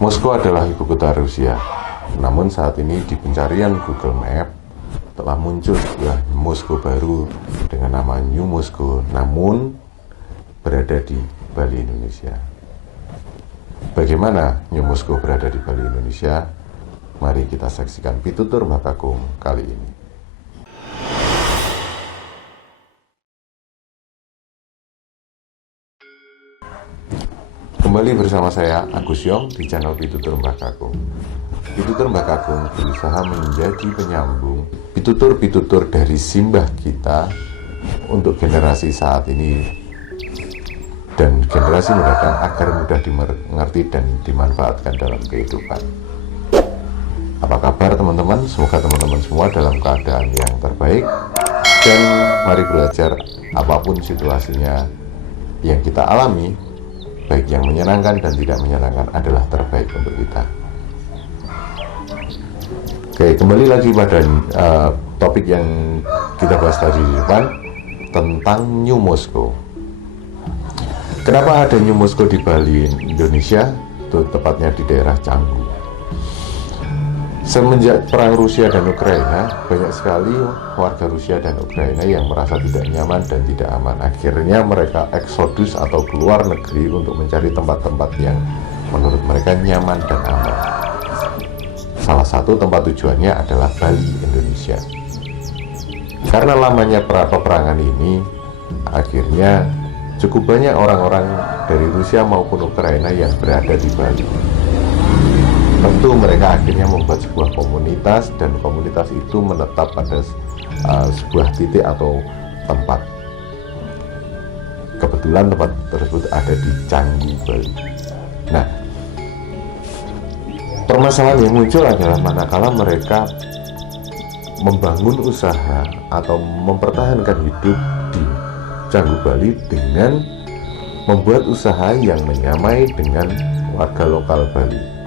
Moskow adalah ibu kota Rusia. Namun saat ini di pencarian Google Map telah muncul sebuah Moskow baru dengan nama New Moscow, namun berada di Bali, Indonesia. Bagaimana New Moscow berada di Bali, Indonesia? Mari kita saksikan pitutur Mbah Kakung kali ini. Kembali bersama saya Agus Yong di channel Pitutur Mbah Kakung. Pitutur Mbah Kakung berusaha menjadi penyambung pitutur-pitutur dari simbah kita untuk generasi saat ini dan generasi mendatang agar mudah dimengerti dan dimanfaatkan dalam kehidupan. Apa kabar teman-teman? Semoga teman-teman semua dalam keadaan yang terbaik, dan mari belajar apapun situasinya yang kita alami, baik yang menyenangkan dan tidak menyenangkan, adalah terbaik untuk kita. Oke, kembali lagi pada topik yang kita bahas tadi di depan tentang New Moscow. Kenapa ada New Moscow di Bali, Indonesia? Itu tepatnya di daerah Canggu. Semenjak perang Rusia dan Ukraina, banyak sekali warga Rusia dan Ukraina yang merasa tidak nyaman dan tidak aman. Akhirnya mereka eksodus atau keluar negeri untuk mencari tempat-tempat yang menurut mereka nyaman dan aman. Salah satu tempat tujuannya adalah Bali, Indonesia. Karena lamanya peperangan ini, akhirnya cukup banyak orang-orang dari Rusia maupun Ukraina yang berada di Bali. Tentu mereka akhirnya membuat sebuah komunitas, dan komunitas itu menetap pada sebuah titik atau tempat. Kebetulan tempat tersebut ada di Canggu, Bali. Nah, permasalahan yang muncul adalah manakala mereka membangun usaha atau mempertahankan hidup di Canggu, Bali dengan membuat usaha yang menyamai dengan warga lokal Bali.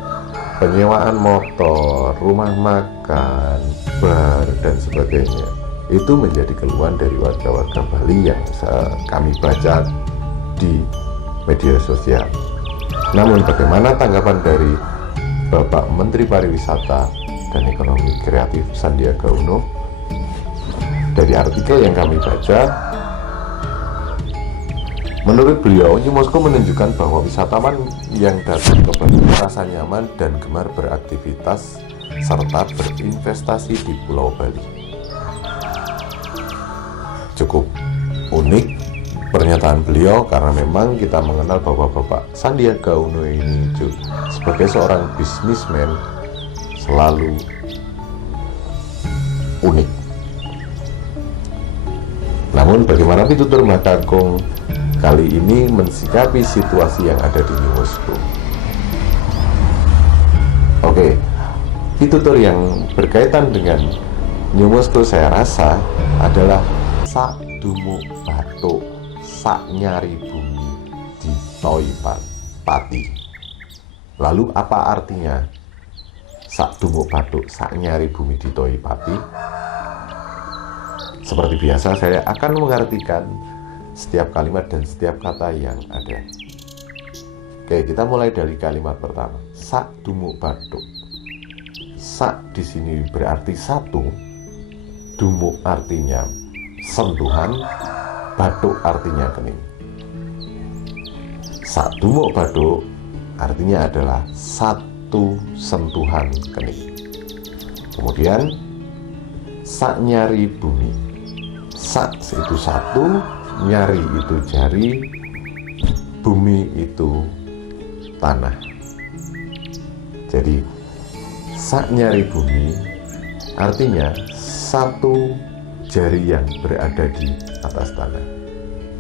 Penyewaan motor, rumah makan, bar, dan sebagainya, itu menjadi keluhan dari warga-warga Bali yang kami baca di media sosial. Namun bagaimana tanggapan dari Bapak Menteri Pariwisata dan Ekonomi Kreatif Sandiaga Uno? Dari artikel yang kami baca, menurut beliau, New Moscow menunjukkan bahwa wisatawan yang datang ke Bali merasa nyaman dan gemar beraktivitas serta berinvestasi di Pulau Bali. Cukup unik pernyataan beliau, karena memang kita mengenal bahwa Bapak Sandiaga Uno ini sebagai seorang bisnismen selalu unik. Namun bagaimana pitutur Mbah Kakung kali ini mensikapi situasi yang ada di New Moscow? Oke, pitutur yang berkaitan dengan New Moscow saya rasa adalah sak dumuk batuk sak nyari bumi di Toi Pati. Lalu apa artinya sak dumuk batuk sak nyari bumi di Toi Pati? Seperti biasa, saya akan mengartikan setiap kalimat dan setiap kata yang ada. Oke, kita mulai dari kalimat pertama. Sak dumuk batuk. Sak di sini berarti satu, dumuk artinya sentuhan, batuk artinya kening. Sak dumuk batuk artinya adalah satu sentuhan kening. Kemudian sak nyari bumi. Sak itu satu, nyari itu jari, bumi itu tanah. Jadi sak nyari bumi artinya satu jari yang berada di atas tanah.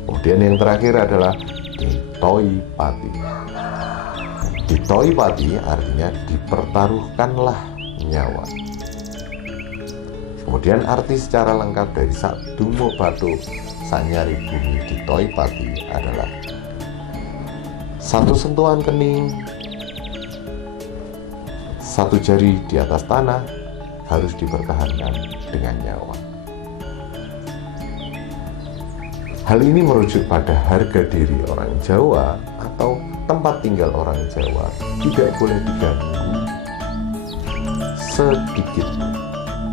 Kemudian yang terakhir adalah di Toi Pati. Di Toi Pati artinya dipertaruhkanlah nyawa. Kemudian arti secara lengkap dari sak dumuk batuk sak nyari bumi di Toi Pati adalah satu sentuhan kening, satu jari di atas tanah harus dipertahankan dengan nyawa. Hal ini merujuk pada harga diri orang Jawa atau tempat tinggal orang Jawa tidak boleh diganggu sedikit pun,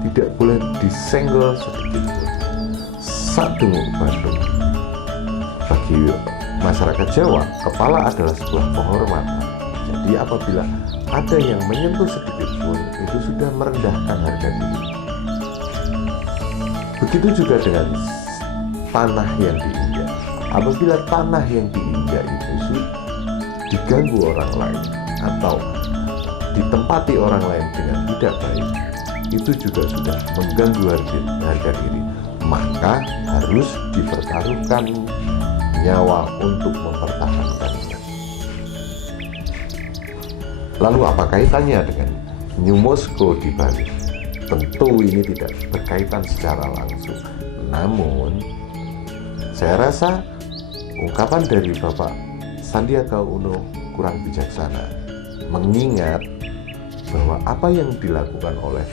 tidak boleh disenggol sedikit pun. Sadunguk Baduk bagi masyarakat Jawa, kepala adalah sebuah penghormatan. Jadi apabila ada yang menyentuh sedikit pun, itu sudah merendahkan harga diri. Begitu juga dengan tanah yang diinjak. Apabila tanah yang diinjak itu diganggu orang lain atau ditempati orang lain dengan tidak baik, itu juga sudah mengganggu harga diri. Maka harus dipertaruhkan nyawa untuk mempertahankannya. Lalu apa kaitannya dengan New Moscow di Bali? Tentu ini tidak berkaitan secara langsung. Namun saya rasa ungkapan dari Bapak Sandiaga Uno kurang bijaksana, mengingat bahwa apa yang dilakukan oleh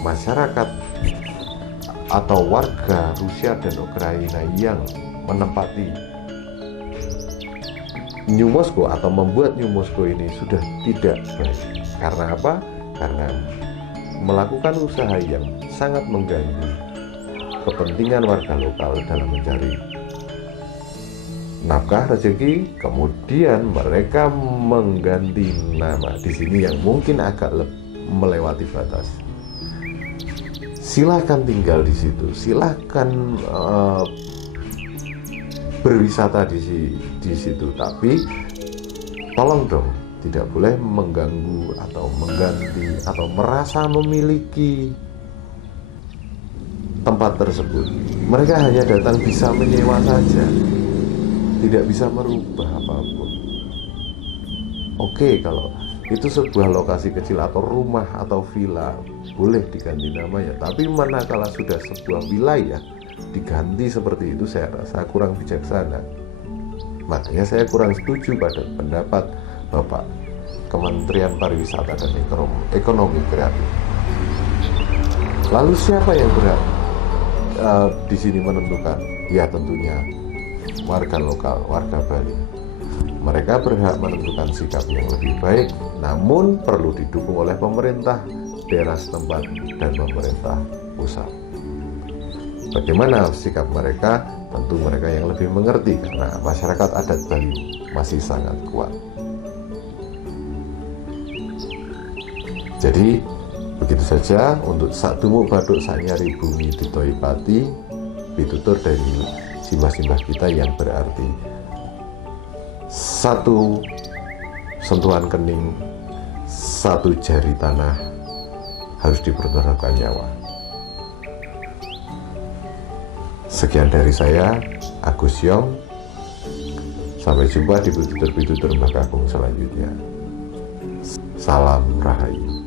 masyarakat atau warga Rusia dan Ukraina yang menempati New Moscow atau membuat New Moscow ini sudah tidak baik. Karena apa? Karena melakukan usaha yang sangat mengganggu kepentingan warga lokal dalam mencari nafkah rezeki. Kemudian mereka mengganti nama di sini yang mungkin agak melewati batas. Silahkan tinggal di situ, silahkan berwisata di situ, tapi tolong dong tidak boleh mengganggu atau mengganti atau merasa memiliki tempat tersebut. Mereka hanya datang bisa menyewa saja, tidak bisa merubah apapun. Oke, kalau itu sebuah lokasi kecil atau rumah atau villa, boleh diganti namanya. Tapi manakala sudah sebuah wilayah diganti seperti itu, saya rasa kurang bijaksana. Makanya saya kurang setuju pada pendapat Bapak Kementerian Pariwisata dan Ekonomi Kreatif. Lalu siapa yang berhak di sini menentukan? Ya tentunya warga lokal, warga Bali. Mereka berhak menentukan sikap yang lebih baik, namun perlu didukung oleh pemerintah daerah setempat dan pemerintah pusat. Bagaimana sikap mereka? Tentu mereka yang lebih mengerti, karena masyarakat adat Bali masih sangat kuat. Jadi begitu saja untuk Sadunguk Baduk Sanyari Bumi Ditoipati, pitutur dari simbah-simbah kita yang berarti satu sentuhan kening, satu jari tanah harus dipertaruhkan nyawa. Sekian dari saya, Agus Yong. Sampai jumpa di pitutur-pitutur Mbah Kakung selanjutnya. Salam Rahayu.